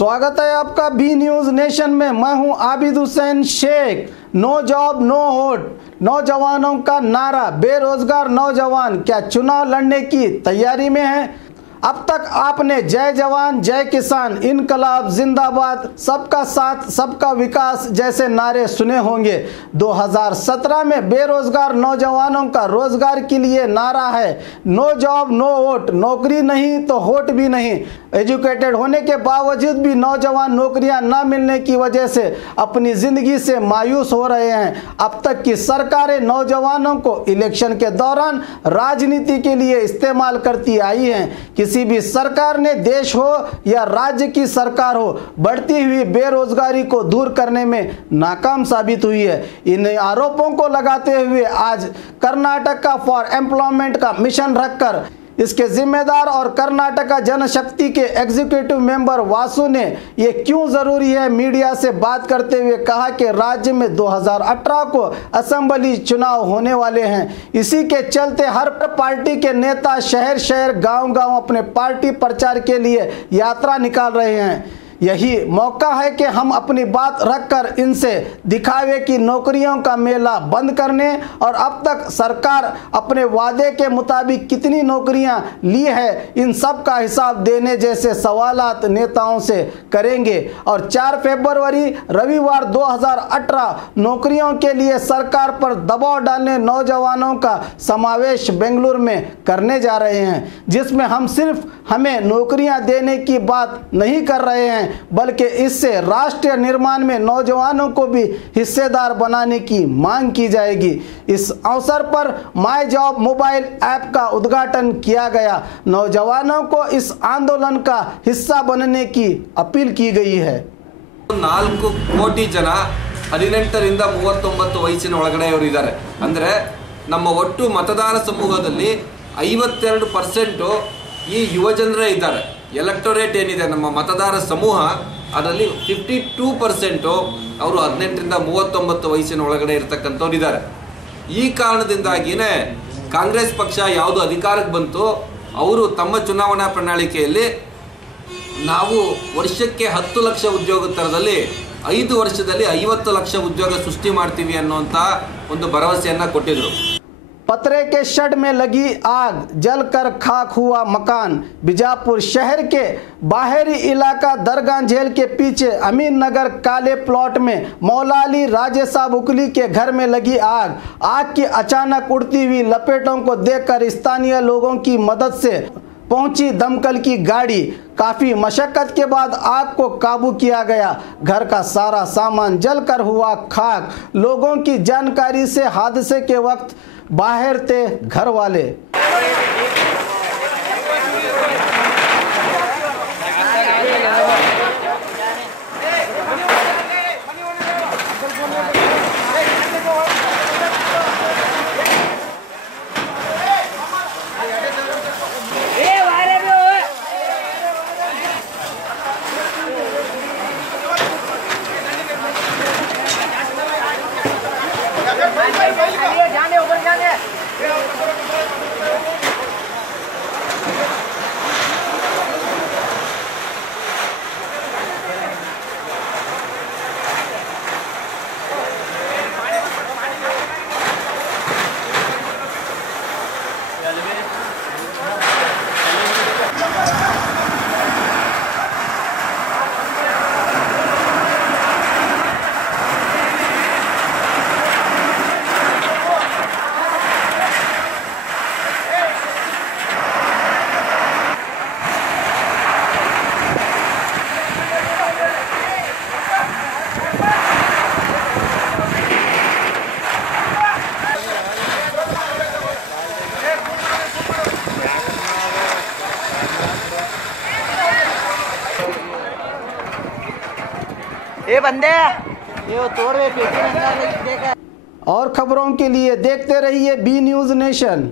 स्वागत है आपका बी न्यूज नेशन में। मैं हूं Abid Hussain Shaikh. No job no vote, नौजवानों का नारा। बेरोजगार नौजवान क्या चुनाव लड़ने की तैयारी में हैं? अब तक आपने जय जवान जय किसान, इनकलाब जिंदाबाद, सबका साथ सबका विकास जैसे नारे सुने होंगे। 2017 में बेरोजगार नौजवानों का रोजगार के लिए नारा है नो जॉब नो वोट, नौकरी नहीं तो वोट भी नहीं। एजुकेटेड होने के बावजूद भी नौजवान नौकरियां न मिलने की वजह से अपनी जिंदगी से मायूस हो रहे हैं। अब तक की सरकारें नौजवानों को इलेक्शन के दौरान राजनीति के लिए इस्तेमाल करती आई हैं। किसी भी सरकार ने, देश हो या राज्य की सरकार हो, बढ़ती हुई बेरोजगारी को दूर करने में नाकाम साबित हुई है। इन आरोपों को लगाते हुए आज कर्नाटक का फॉर एम्प्लॉयमेंट का मिशन रखकर इसके जिम्मेदार और कर्नाटक जनशक्ति के एग्जीक्यूटिव मेंबर वासु ने ये क्यों जरूरी है मीडिया से बात करते हुए कहा कि राज्य में 2018 को असेंबली चुनाव होने वाले हैं। इसी के चलते हर पार्टी के नेता शहर शहर गांव गांव अपने पार्टी प्रचार के लिए यात्रा निकाल रहे हैं। यही मौका है कि हम अपनी बात रखकर इनसे दिखावे कि नौकरियों का मेला बंद करने और अब तक सरकार अपने वादे के मुताबिक कितनी नौकरियां ली है, इन सब का हिसाब देने जैसे सवालात नेताओं से करेंगे। और 4 फरवरी रविवार 2018 नौकरियों के लिए सरकार पर दबाव डालने नौजवानों का समावेश बेंगलुरु में करने जा रहे हैं, जिसमें हम सिर्फ हमें नौकरियां देने की बात नहीं कर रहे हैं, बल्कि इससे राष्ट्र निर्माण में नौजवानों को भी हिस्सेदार बनाने की मांग की जाएगी। इस अवसर पर माई जॉब मोबाइल ऐप का उद्घाटन किया गया। नौजवानों को इस आंदोलन का हिस्सा बनने की अपील की गई है। 4 ಕೋಟಿ ಜನ 18 ರಿಂದ 39 ವಯಸ್ಸಿನ ಒಳಗಡೆಯವರು ಇದ್ದಾರೆ। ಅಂದರೆ ನಮ್ಮ ಒಟ್ಟು ಮತದಾರ ಸಮೂಹದಲ್ಲಿ 52% ಈ ಯುವಜನರೇ ಇದ್ದಾರೆ। ಎಲೆಕ್ಟೋರೇಟ್ ಏನಿದೆ ನಮ್ಮ ಮತದಾರ ಸಮೂಹ ಅದರಲ್ಲಿ 52% ಅವರು 18 ರಿಂದ 39 ವಯಸ್ಸಿನ ಒಳಗಡೆ ಇರತಕ್ಕಂಥವ್ರು ಇದ್ದಾರೆ। ಈ ಕಾರಣದಿಂದಾಗಿಯೇ ಕಾಂಗ್ರೆಸ್ ಪಕ್ಷ ಯಾವುದು ಅಧಿಕಾರಕ್ಕೆ ಬಂತು ಅವರು ತಮ್ಮ ಚುನಾವಣಾ ಪ್ರಣಾಳಿಕೆಯಲ್ಲಿ ನಾವು ವರ್ಷಕ್ಕೆ 10 ಲಕ್ಷ ಉದ್ಯೋಗ ತರದಲ್ಲಿ 5 ವರ್ಷದಲ್ಲಿ 50 ಲಕ್ಷ ಉದ್ಯೋಗ ಸೃಷ್ಟಿ ಮಾಡ್ತೀವಿ ಅನ್ನುವಂತ ಒಂದು ಭರವಸೆಯನ್ನ ಕೊಟ್ಟಿದ್ರು। पतरे के शेड में लगी आग, जलकर खाक हुआ मकान। बीजापुर शहर के बाहरी इलाका दरगाह झेल के पीछे अमीन नगर काले प्लॉट में मौला अली राजे साहब उकली के घर में लगी आग। आग की अचानक उड़ती हुई लपेटों को देखकर स्थानीय लोगों की मदद से पहुंची दमकल की गाड़ी। काफी मशक्कत के बाद आग को काबू किया गया। घर का सारा सामान जलकर हुआ खाक। लोगों की जानकारी से हादसे के वक्त बाहर थे घर वाले। ये बंदे ये तोड़ में पेटी देखा। और खबरों के लिए देखते रहिए बी न्यूज नेशन।